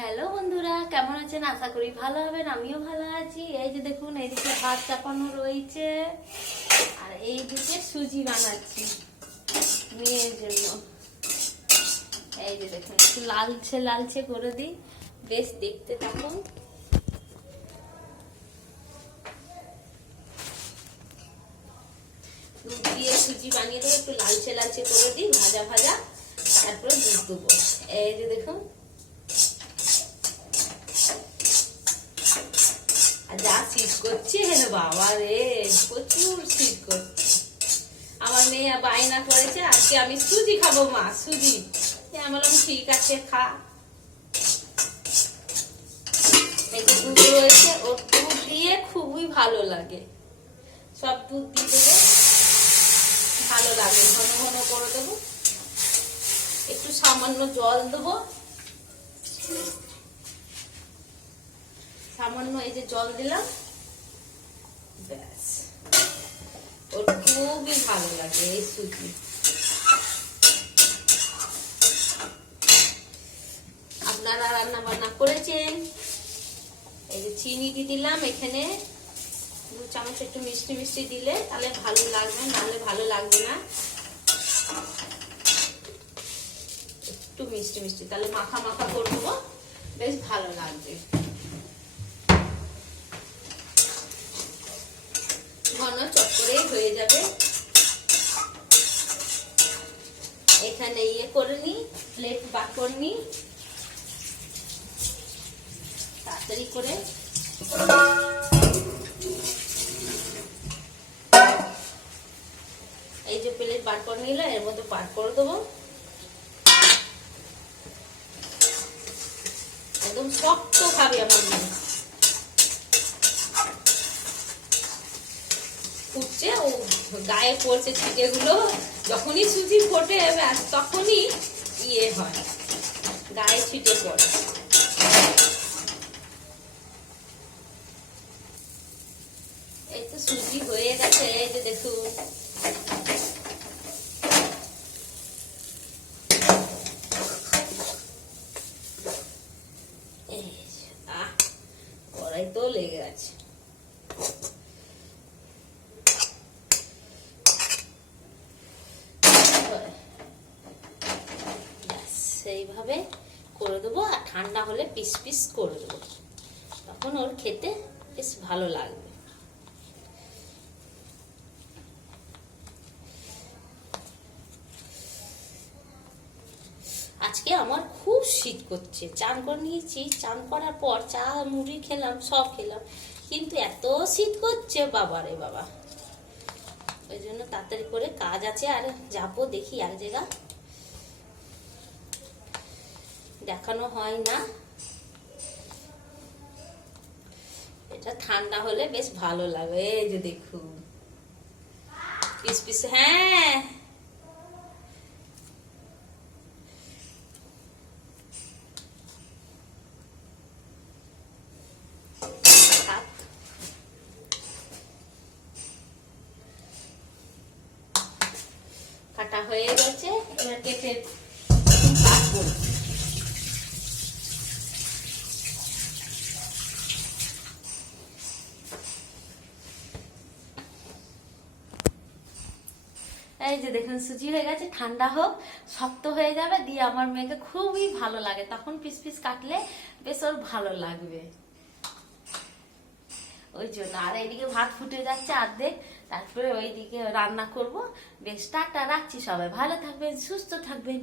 Hello বন্ধুরা, কেমন আছেন? আশা করি ভালো হবেন। আমিও ভালো আছি। এই যে দেখুন, এইদিকে ভাত চাপানো রয়েছে আর এইদিকে সুজি বানাচ্ছি মেয়ের জন্য। এই যে দেখুন, একটু লালচে লালচে করে দিই, বেশ দেখতে থাকুন। দুধ দিয়ে সুজি বানিয়ে দেবো, একটু লালচে লালচে করে দিই, ভাজা ভাজা, তারপরে দুধ দেবো। এই যে দেখুন, যা শীত করছে বাবা রে, প্রচুর শীত করছে। আমার মেয়ে বায়না করেছে আজকে আমি সুজি খাবো মা, সুজি। আমি বললাম ঠিক আছে খা। এই যে দুধ রয়েছে, ওর দুধ দিয়ে খুবই ভালো লাগে। সব দুধ দিয়ে দেবো, ভালো লাগে, ঘন ঘন করে দেবো। একটু সামান্য জল দেবো, সামান্য এই যে জল দিলাম, ব্যাস। ওর খুবই ভালো লাগে এই সুজি। আপনারা রান্না বান্না করেছেন? এই যে চিনি দিয়ে দিলাম এখানে 2 চামচ, একটু মিষ্টি মিষ্টি দিলে তাহলে ভালো লাগবে, নাহলে ভালো লাগবে না। একটু মিষ্টি মিষ্টি, তাহলে মাখা মাখা করে দেবো, বেশ ভালো লাগবে। ঘন চটকরেই হয়ে যাবে। এখানে ইয়ে করে নি, প্লেট বার করে নি তাড়াতাড়ি করে। এই যে প্লেট বার করে নিলে এর মধ্যে বার করে দেবো। একদম শক্ত খাবে আমার মেয়ে। ফুটছে, ও গায়ে পড়ছে ছিটে গুলো, যখনই সুজি ফোটে তখনই ইয়ে হয়, গায়ে ছিটে পড়ে। এই তো সুজি হয়ে গেছে, এই যে দেখুন। কড়াই তো লেগে গেছে। সেইভাবে করে দেবো, আর ঠান্ডা হলে পিস পিস করে দেবো, তখন ওর খেতে বেশ ভালো লাগবে। আজকে আমার খুব শীত করছে, চান করে নিয়েছি, চান করার পর চা মুড়ি খেলাম, সব খেলাম, কিন্তু এত শীত করছে বাবারে বাবা। ওই জন্য তাড়াতাড়ি করে কাজ আছে, আর যাবো দেখি এক জায়গা, দেখানো হয় না। এটা ঠান্ডা হলে বেশ ভালো লাগে। এই যে দেখুন পিস পিস। হ্যাঁ, কাটা হয়ে গেছে, এবার কেটে কাটবো। এই যে দেখুন সুজি হয়ে গেছে, ঠান্ডা হোক, শক্ত হয়ে যাবে, দিয়ে আমার মেয়েকে খুবই ভালো লাগে, তখন পিস পিস কাটলে বেশ ওর ভালো লাগবে, ওই জন্য। আর এইদিকে ভাত ফুটে যাচ্ছে অর্ধেক, তারপরে ওইদিকে রান্না করব। বেশ, টাটা, রাখছি। সবাই ভালো থাকবেন, সুস্থ থাকবেন।